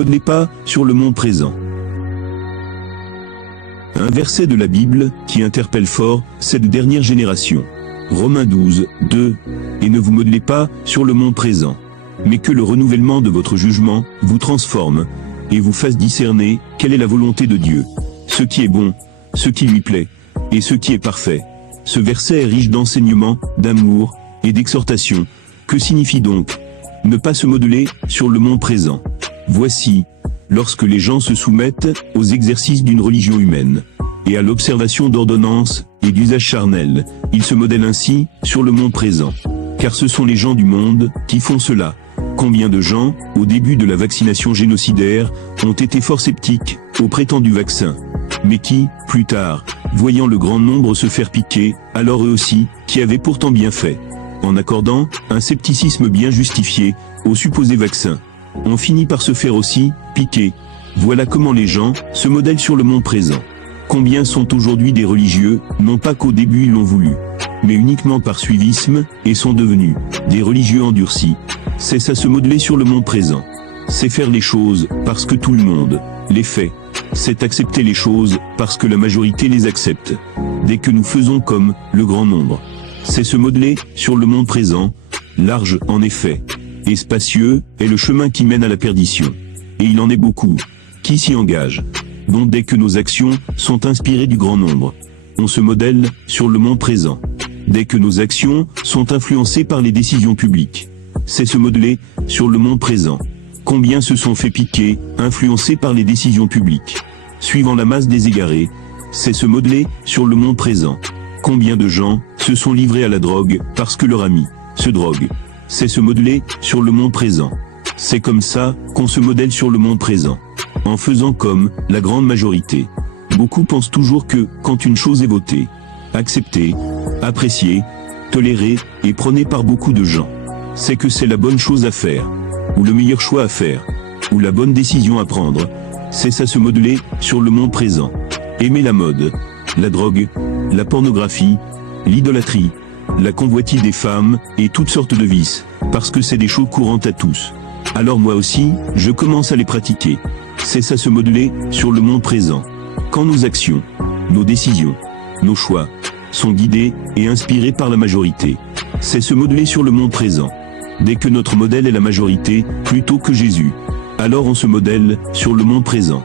modelez pas sur le monde présent. Un verset de la Bible qui interpelle fort cette dernière génération. Romains 12, 2. Et ne vous modelez pas sur le monde présent, mais que le renouvellement de votre jugement vous transforme et vous fasse discerner quelle est la volonté de Dieu, ce qui est bon, ce qui lui plaît, et ce qui est parfait. Ce verset est riche d'enseignements, d'amour et d'exhortation. Que signifie donc ne pas se modeler sur le monde présent? Voici, lorsque les gens se soumettent aux exercices d'une religion humaine et à l'observation d'ordonnances et d'usages charnels, ils se modèlent ainsi sur le monde présent. Car ce sont les gens du monde qui font cela. Combien de gens, au début de la vaccination génocidaire, ont été fort sceptiques au prétendu vaccin, mais qui, plus tard, voyant le grand nombre se faire piquer, alors eux aussi, qui avaient pourtant bien fait, en accordant un scepticisme bien justifié au supposé vaccin, ont fini par se faire aussi piquer. Voilà comment les gens se modèlent sur le monde présent. Combien sont aujourd'hui des religieux, non pas qu'au début ils l'ont voulu, mais uniquement par suivisme, et sont devenus des religieux endurcis. C'est ça se modeler sur le monde présent. C'est faire les choses parce que tout le monde les fait. C'est accepter les choses parce que la majorité les accepte. Dès que nous faisons comme le grand nombre, c'est se modeler sur le monde présent, large en effet, et spacieux est le chemin qui mène à la perdition. Et il en est beaucoup qui s'y engagent. Donc dès que nos actions sont inspirées du grand nombre, on se modèle sur le monde présent. Dès que nos actions sont influencées par les décisions publiques, c'est se modeler sur le monde présent. Combien se sont fait piquer, influencés par les décisions publiques, suivant la masse des égarés, c'est se modeler sur le monde présent. Combien de gens se sont livrés à la drogue parce que leur ami se drogue, c'est se modeler sur le monde présent. C'est comme ça qu'on se modèle sur le monde présent, en faisant comme la grande majorité. Beaucoup pensent toujours que, quand une chose est votée, acceptée, appréciée, tolérée et prônée par beaucoup de gens, c'est que c'est la bonne chose à faire, ou le meilleur choix à faire, ou la bonne décision à prendre. C'est ça se modeler sur le monde présent. Aimer la mode, la drogue, la pornographie, l'idolâtrie, la convoitise des femmes et toutes sortes de vices, parce que c'est des choses courantes à tous. Alors moi aussi, je commence à les pratiquer. C'est ça se modeler sur le monde présent. Quand nos actions, nos décisions, nos choix, sont guidés et inspirés par la majorité, c'est se modeler sur le monde présent. Dès que notre modèle est la majorité, plutôt que Jésus, alors on se modèle sur le monde présent.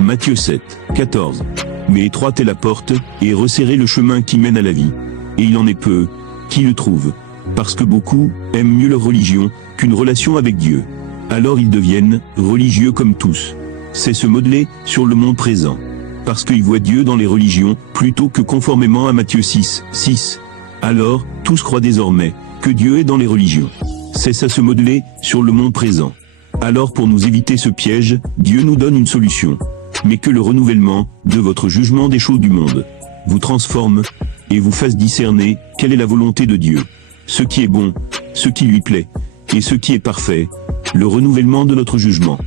Matthieu 7, 14. Mais étroite est la porte, et resserré le chemin qui mène à la vie, et il en est peu qui le trouvent, parce que beaucoup aiment mieux leur religion qu'une relation avec Dieu. Alors ils deviennent religieux comme tous. C'est se modeler sur le monde présent, parce qu'ils voient Dieu dans les religions, plutôt que conformément à Matthieu 6, 6. Alors, tous croient désormais que Dieu est dans les religions. C'est ça se modeler sur le monde présent. Alors pour nous éviter ce piège, Dieu nous donne une solution. Mais que le renouvellement de votre jugement des choses du monde vous transforme et vous fasse discerner quelle est la volonté de Dieu, ce qui est bon, ce qui lui plaît, et ce qui est parfait, le renouvellement de notre jugement.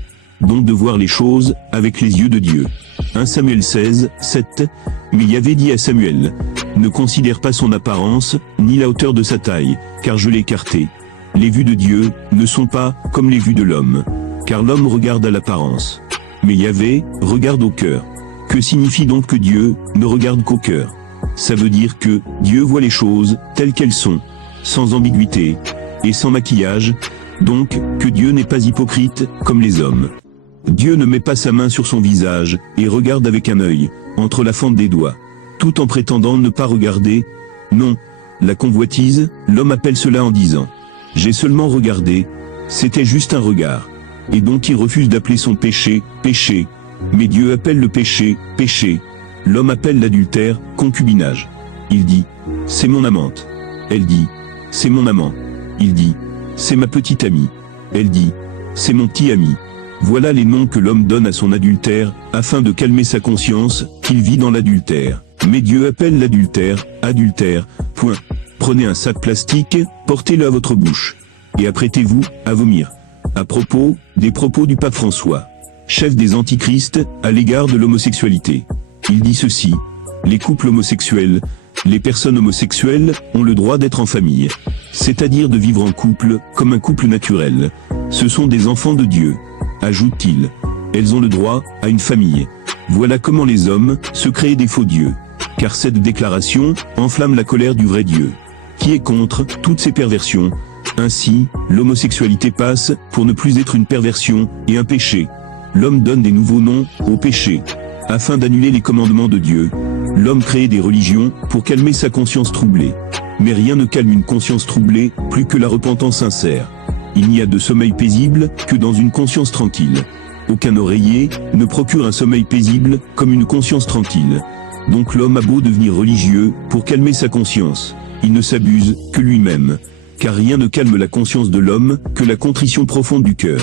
Donc de voir les choses avec les yeux de Dieu. 1 Samuel 16, 7. Mais Yahvé dit à Samuel, ne considère pas son apparence, ni la hauteur de sa taille, car je l'ai écarté. Les vues de Dieu ne sont pas comme les vues de l'homme, car l'homme regarde à l'apparence. Mais Yahvé regarde au cœur. Que signifie donc que Dieu ne regarde qu'au cœur? Ça veut dire que Dieu voit les choses telles qu'elles sont, sans ambiguïté et sans maquillage, donc que Dieu n'est pas hypocrite comme les hommes. Dieu ne met pas sa main sur son visage et regarde avec un œil entre la fente des doigts, tout en prétendant ne pas regarder. Non, la convoitise, l'homme appelle cela en disant « J'ai seulement regardé, c'était juste un regard ». Et donc il refuse d'appeler son péché, péché. Mais Dieu appelle le péché, péché. L'homme appelle l'adultère, concubinage. Il dit, c'est mon amante. Elle dit, c'est mon amant. Il dit, c'est ma petite amie. Elle dit, c'est mon petit ami. Voilà les noms que l'homme donne à son adultère, afin de calmer sa conscience, qu'il vit dans l'adultère. Mais Dieu appelle l'adultère, adultère, point. Prenez un sac plastique, portez-le à votre bouche, et apprêtez-vous à vomir. À propos des propos du pape François, chef des antichrists, à l'égard de l'homosexualité. Il dit ceci, les couples homosexuels, les personnes homosexuelles, ont le droit d'être en famille, c'est-à-dire de vivre en couple, comme un couple naturel. Ce sont des enfants de Dieu, ajoute-t-il. elles ont le droit à une famille. Voilà comment les hommes se créent des faux dieux. Car cette déclaration enflamme la colère du vrai Dieu, qui est contre toutes ces perversions. Ainsi, l'homosexualité passe pour ne plus être une perversion et un péché. L'homme donne des nouveaux noms au péché. Afin d'annuler les commandements de Dieu, l'homme crée des religions pour calmer sa conscience troublée. Mais rien ne calme une conscience troublée plus que la repentance sincère. Il n'y a de sommeil paisible que dans une conscience tranquille. Aucun oreiller ne procure un sommeil paisible comme une conscience tranquille. Donc l'homme a beau devenir religieux pour calmer sa conscience, il ne s'abuse que lui-même. Car rien ne calme la conscience de l'homme que la contrition profonde du cœur,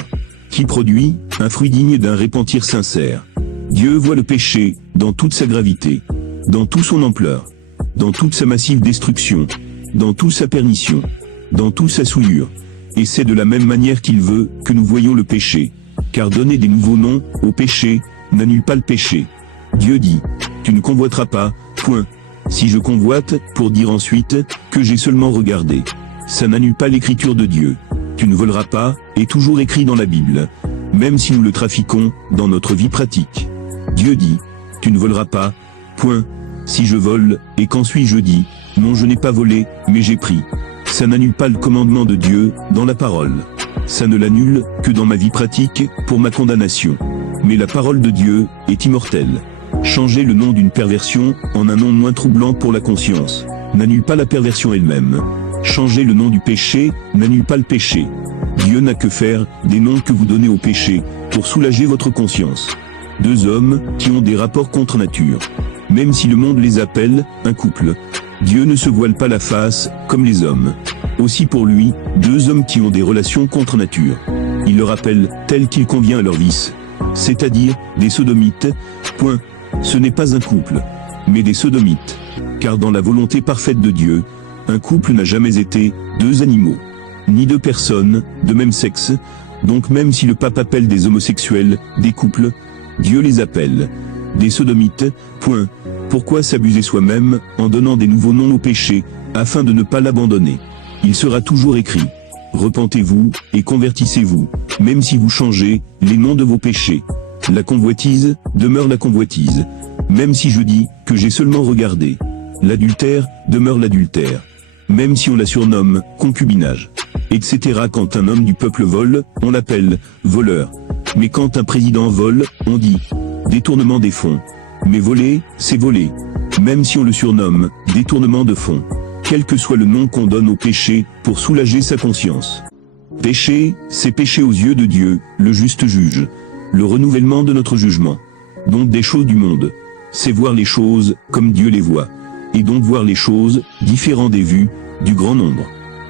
qui produit un fruit digne d'un repentir sincère. Dieu voit le péché dans toute sa gravité, dans toute son ampleur, dans toute sa massive destruction, dans toute sa pernition, dans toute sa souillure. Et c'est de la même manière qu'il veut que nous voyions le péché. Car donner des nouveaux noms au péché n'annule pas le péché. Dieu dit, tu ne convoiteras pas, point. Si je convoite, pour dire ensuite que j'ai seulement regardé, ça n'annule pas l'écriture de Dieu. Tu ne voleras pas, est toujours écrit dans la Bible, même si nous le trafiquons dans notre vie pratique. Dieu dit, tu ne voleras pas, point. Si je vole, et quand suis-je dit, non je n'ai pas volé, mais j'ai pris. Ça n'annule pas le commandement de Dieu dans la parole. Ça ne l'annule que dans ma vie pratique, pour ma condamnation. Mais la parole de Dieu est immortelle. Changer le nom d'une perversion en un nom moins troublant pour la conscience n'annule pas la perversion elle-même. Changer le nom du péché n'annule pas le péché. Dieu n'a que faire des noms que vous donnez au péché pour soulager votre conscience. Deux hommes qui ont des rapports contre nature. Même si le monde les appelle un couple, Dieu ne se voile pas la face comme les hommes. Aussi pour lui, deux hommes qui ont des relations contre nature. Il leur appelle tel qu'il convient à leur vice, c'est-à-dire des sodomites. Point. Ce n'est pas un couple, mais des sodomites. Car dans la volonté parfaite de Dieu, un couple n'a jamais été deux animaux, ni deux personnes de même sexe. Donc même si le pape appelle des homosexuels des couples, Dieu les appelle des sodomites. Point. Pourquoi s'abuser soi-même en donnant des nouveaux noms au péché, afin de ne pas l'abandonner? Il sera toujours écrit, repentez-vous et convertissez-vous, même si vous changez les noms de vos péchés. La convoitise demeure la convoitise, même si je dis que j'ai seulement regardé. L'adultère demeure l'adultère, même si on la surnomme concubinage, etc. Quand un homme du peuple vole, on l'appelle voleur. Mais quand un président vole, on dit détournement des fonds. Mais voler, c'est voler, même si on le surnomme détournement de fonds. Quel que soit le nom qu'on donne au péché pour soulager sa conscience. Péché, c'est péché aux yeux de Dieu, le juste juge. Le renouvellement de notre jugement. Donc des choses du monde. C'est voir les choses comme Dieu les voit. Et donc voir les choses différentes des vues du grand nombre.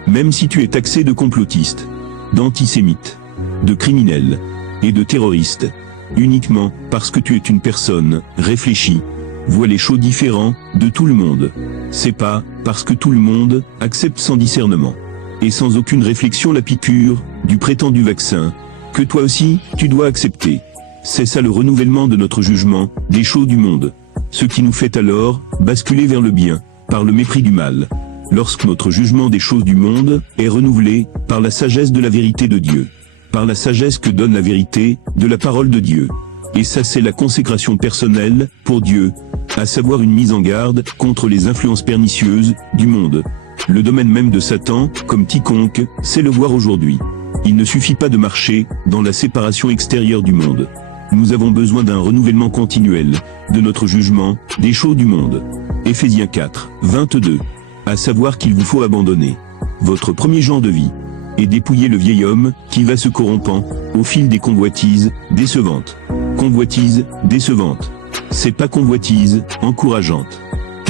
Même si tu es taxé de complotiste, d'antisémite, de criminel et de terroriste, uniquement parce que tu es une personne réfléchie, vois les choses différentes de tout le monde. C'est pas parce que tout le monde accepte sans discernement et sans aucune réflexion la piqûre du prétendu vaccin que toi aussi tu dois accepter. C'est ça le renouvellement de notre jugement des choses du monde. Ce qui nous fait alors basculer vers le bien par le mépris du mal. Lorsque notre jugement des choses du monde est renouvelé par la sagesse de la vérité de Dieu, par la sagesse que donne la vérité de la parole de Dieu. Et ça c'est la consécration personnelle pour Dieu, à savoir une mise en garde contre les influences pernicieuses du monde. Le domaine même de Satan, comme quiconque, sait le voir aujourd'hui. Il ne suffit pas de marcher dans la séparation extérieure du monde. Nous avons besoin d'un renouvellement continuel de notre jugement des choses du monde. Éphésiens 4, 22. À savoir qu'il vous faut abandonner votre premier genre de vie et dépouiller le vieil homme qui va se corrompant au fil des convoitises décevantes. Convoitise décevante. C'est pas convoitise encourageante,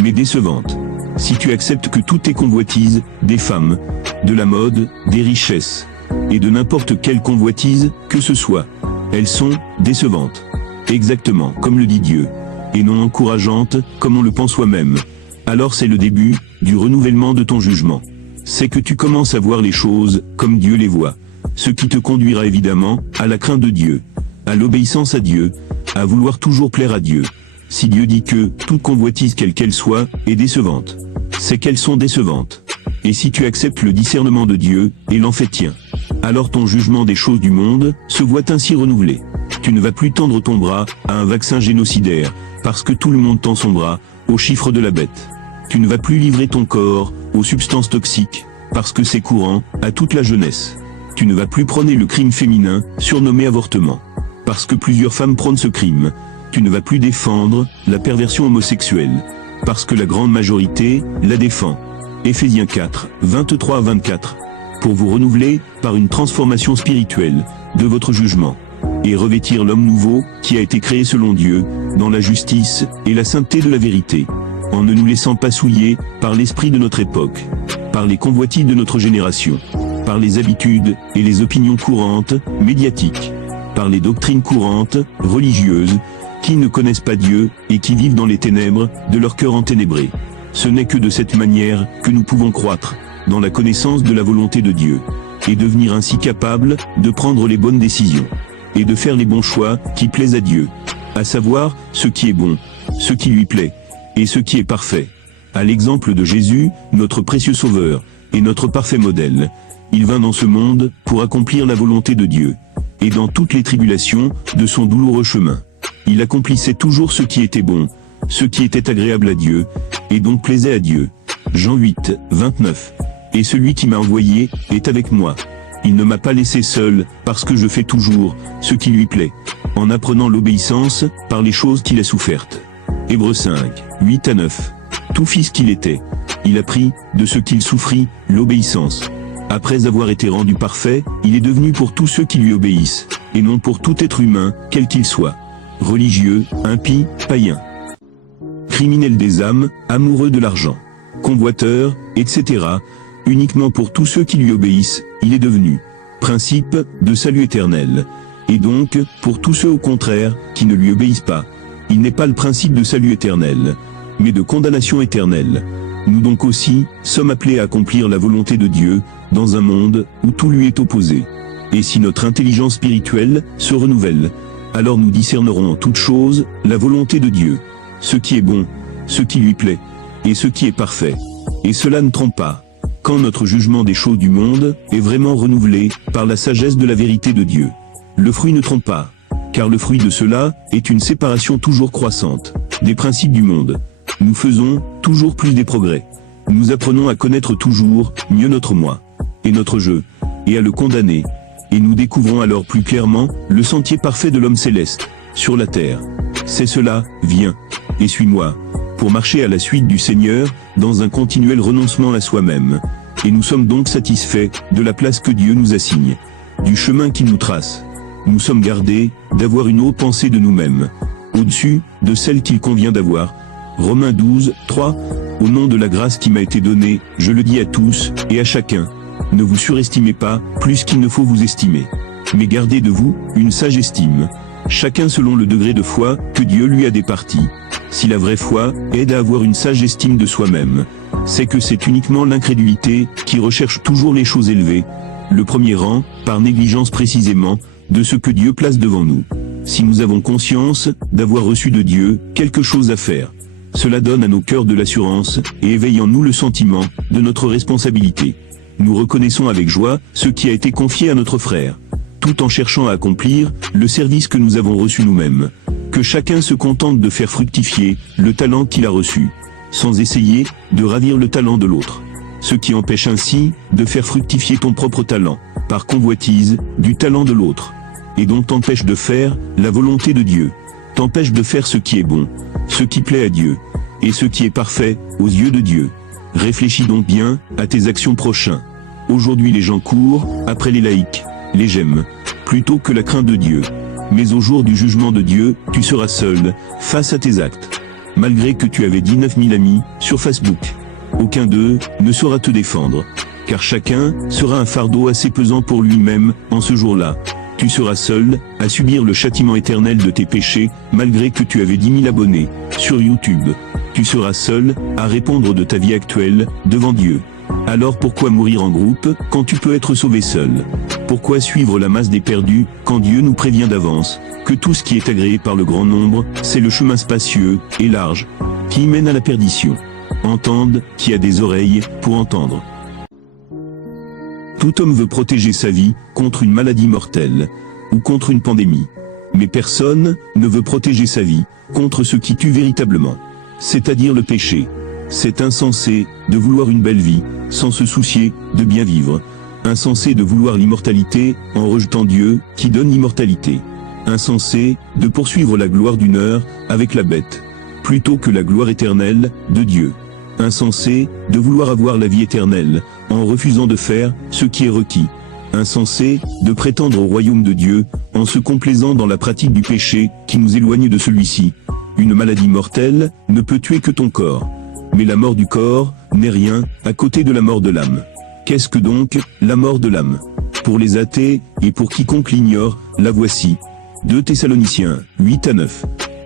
mais décevante. Si tu acceptes que toutes tes convoitises, des femmes, de la mode, des richesses, et de n'importe quelle convoitise que ce soit, elles sont décevantes. Exactement comme le dit Dieu, et non encourageantes comme on le pense soi-même. Alors c'est le début du renouvellement de ton jugement. C'est que tu commences à voir les choses comme Dieu les voit, ce qui te conduira évidemment à la crainte de Dieu, à l'obéissance à Dieu, à vouloir toujours plaire à Dieu. Si Dieu dit que toute convoitise quelle qu'elle soit est décevante, c'est qu'elles sont décevantes. Et si tu acceptes le discernement de Dieu et l'en fais tien, alors ton jugement des choses du monde se voit ainsi renouvelé. Tu ne vas plus tendre ton bras à un vaccin génocidaire, parce que tout le monde tend son bras au chiffre de la bête. Tu ne vas plus livrer ton corps aux substances toxiques, parce que c'est courant à toute la jeunesse. Tu ne vas plus prôner le crime féminin, surnommé avortement, parce que plusieurs femmes prônent ce crime. Tu ne vas plus défendre la perversion homosexuelle, parce que la grande majorité la défend. Éphésiens 4, 23 à 24. Pour vous renouveler par une transformation spirituelle de votre jugement, et revêtir l'homme nouveau qui a été créé selon Dieu, dans la justice et la sainteté de la vérité, en ne nous laissant pas souiller par l'esprit de notre époque, par les convoitises de notre génération, par les habitudes et les opinions courantes, médiatiques, par les doctrines courantes, religieuses, qui ne connaissent pas Dieu et qui vivent dans les ténèbres de leur cœur enténébré. Ce n'est que de cette manière que nous pouvons croître dans la connaissance de la volonté de Dieu, et devenir ainsi capables de prendre les bonnes décisions, et de faire les bons choix qui plaisent à Dieu, à savoir ce qui est bon, ce qui lui plaît, et ce qui est parfait. À l'exemple de Jésus, notre précieux Sauveur, et notre parfait modèle, il vint dans ce monde pour accomplir la volonté de Dieu, et dans toutes les tribulations de son douloureux chemin, il accomplissait toujours ce qui était bon, ce qui était agréable à Dieu, et donc plaisait à Dieu. Jean 8, 29. Et celui qui m'a envoyé est avec moi. Il ne m'a pas laissé seul, parce que je fais toujours ce qui lui plaît, en apprenant l'obéissance par les choses qu'il a souffertes. Hébreux 5, 8 à 9. Tout fils qu'il était, il apprit de ce qu'il souffrit, l'obéissance. Après avoir été rendu parfait, il est devenu pour tous ceux qui lui obéissent, et non pour tout être humain, quel qu'il soit. Religieux, impie, païen, criminel des âmes, amoureux de l'argent, convoiteur, etc. Uniquement pour tous ceux qui lui obéissent, il est devenu principe de salut éternel. Et donc, pour tous ceux au contraire, qui ne lui obéissent pas, il n'est pas le principe de salut éternel, mais de condamnation éternelle. Nous donc aussi, sommes appelés à accomplir la volonté de Dieu, dans un monde où tout lui est opposé. Et si notre intelligence spirituelle se renouvelle, alors nous discernerons en toutes choses la volonté de Dieu, ce qui est bon, ce qui lui plaît, et ce qui est parfait. Et cela ne trompe pas, quand notre jugement des choses du monde est vraiment renouvelé par la sagesse de la vérité de Dieu. Le fruit ne trompe pas, car le fruit de cela est une séparation toujours croissante des principes du monde. Nous faisons toujours plus des progrès. Nous apprenons à connaître toujours mieux notre moi et notre je, et à le condamner. Et nous découvrons alors plus clairement le sentier parfait de l'homme céleste, sur la terre. C'est cela, viens, et suis-moi, pour marcher à la suite du Seigneur, dans un continuel renoncement à soi-même. Et nous sommes donc satisfaits de la place que Dieu nous assigne, du chemin qu'il nous trace. Nous sommes gardés d'avoir une haute pensée de nous-mêmes, au-dessus de celle qu'il convient d'avoir. Romains 12, 3. Au nom de la grâce qui m'a été donnée, je le dis à tous et à chacun. Ne vous surestimez pas, plus qu'il ne faut vous estimer. Mais gardez de vous une sage estime, chacun selon le degré de foi que Dieu lui a départi. Si la vraie foi aide à avoir une sage estime de soi-même, c'est que c'est uniquement l'incrédulité qui recherche toujours les choses élevées, le premier rang, par négligence précisément, de ce que Dieu place devant nous. Si nous avons conscience d'avoir reçu de Dieu quelque chose à faire, cela donne à nos cœurs de l'assurance et éveille en nous le sentiment de notre responsabilité. Nous reconnaissons avec joie ce qui a été confié à notre frère, tout en cherchant à accomplir le service que nous avons reçu nous-mêmes. Que chacun se contente de faire fructifier le talent qu'il a reçu, sans essayer de ravir le talent de l'autre. Ce qui empêche ainsi de faire fructifier ton propre talent, par convoitise du talent de l'autre, et donc t'empêche de faire la volonté de Dieu, t'empêche de faire ce qui est bon, ce qui plaît à Dieu, et ce qui est parfait aux yeux de Dieu. Réfléchis donc bien à tes actions prochaines. Aujourd'hui les gens courent après les laïcs, les j'aime, plutôt que la crainte de Dieu. Mais au jour du jugement de Dieu, tu seras seul, face à tes actes. Malgré que tu avais 19 000 amis sur Facebook, aucun d'eux ne saura te défendre, car chacun sera un fardeau assez pesant pour lui-même en ce jour-là. Tu seras seul à subir le châtiment éternel de tes péchés, malgré que tu avais 10 000 abonnés sur YouTube. Tu seras seul à répondre de ta vie actuelle devant Dieu. Alors pourquoi mourir en groupe quand tu peux être sauvé seul? Pourquoi suivre la masse des perdus quand Dieu nous prévient d'avance que tout ce qui est agréé par le grand nombre, c'est le chemin spacieux et large qui mène à la perdition? Entende qui a des oreilles pour entendre. Tout homme veut protéger sa vie contre une maladie mortelle ou contre une pandémie. Mais personne ne veut protéger sa vie contre ce qui tue véritablement, c'est-à-dire le péché. C'est insensé de vouloir une belle vie sans se soucier de bien vivre. Insensé de vouloir l'immortalité en rejetant Dieu qui donne l'immortalité. Insensé de poursuivre la gloire d'une heure avec la bête, plutôt que la gloire éternelle de Dieu. Insensé de vouloir avoir la vie éternelle en refusant de faire ce qui est requis. Insensé de prétendre au royaume de Dieu en se complaisant dans la pratique du péché qui nous éloigne de celui-ci. Une maladie mortelle ne peut tuer que ton corps. Mais la mort du corps n'est rien à côté de la mort de l'âme. Qu'est-ce que donc la mort de l'âme? Pour les athées et pour quiconque l'ignore, la voici. 2 Thessaloniciens 8-9.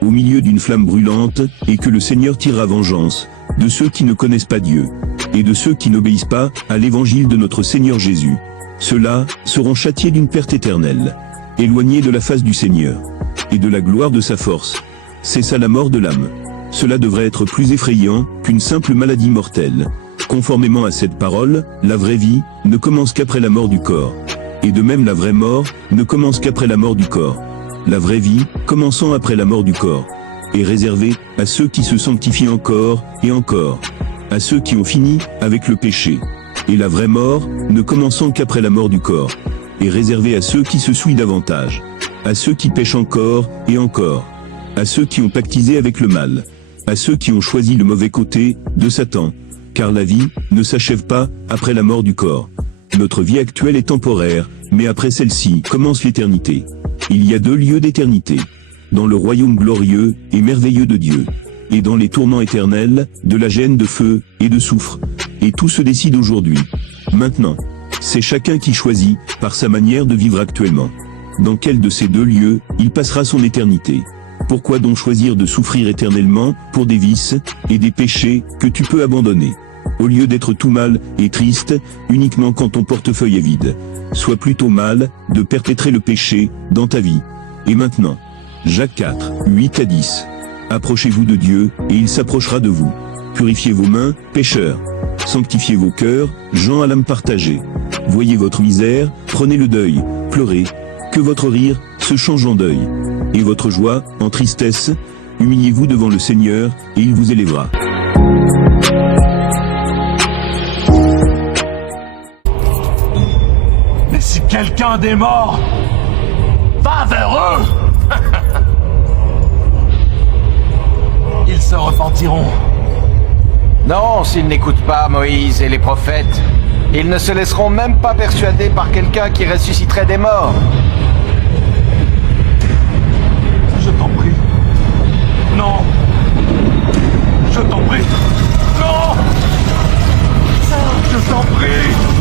Au milieu d'une flamme brûlante, et que le Seigneur tirera vengeance de ceux qui ne connaissent pas Dieu, et de ceux qui n'obéissent pas à l'évangile de notre Seigneur Jésus. Ceux-là seront châtiés d'une perte éternelle, éloignés de la face du Seigneur, et de la gloire de sa force. C'est ça la mort de l'âme. Cela devrait être plus effrayant qu'une simple maladie mortelle. Conformément à cette parole, la vraie vie ne commence qu'après la mort du corps. Et de même la vraie mort ne commence qu'après la mort du corps. La vraie vie, commençant après la mort du corps, est réservée à ceux qui se sanctifient encore et encore, à ceux qui ont fini avec le péché. Et la vraie mort, ne commençant qu'après la mort du corps, est réservée à ceux qui se souillent davantage, à ceux qui pêchent encore et encore, à ceux qui ont pactisé avec le mal, à ceux qui ont choisi le mauvais côté de Satan, car la vie ne s'achève pas après la mort du corps. Notre vie actuelle est temporaire, mais après celle-ci commence l'éternité. Il y a 2 lieux d'éternité, dans le royaume glorieux et merveilleux de Dieu, et dans les tourments éternels de la gêne de feu et de soufre. Et tout se décide aujourd'hui. Maintenant, c'est chacun qui choisit, par sa manière de vivre actuellement, dans quel de ces 2 lieux il passera son éternité. Pourquoi donc choisir de souffrir éternellement pour des vices et des péchés que tu peux abandonner, au lieu d'être tout mal et triste uniquement quand ton portefeuille est vide? Sois plutôt mal de perpétrer le péché dans ta vie. Et maintenant, Jacques 4, 8-10. Approchez-vous de Dieu et il s'approchera de vous. Purifiez vos mains, pécheurs. Sanctifiez vos cœurs, gens à l'âme partagée. Voyez votre misère, prenez le deuil, pleurez. Que votre rire se change en deuil, et votre joie en tristesse. Humiliez-vous devant le Seigneur, et il vous élèvera. Mais si quelqu'un des morts va vers eux, ils se repentiront. Non, s'ils n'écoutent pas Moïse et les prophètes, ils ne se laisseront même pas persuader par quelqu'un qui ressusciterait des morts. Je t'en prie. Non. Je t'en prie. Non. Je t'en prie.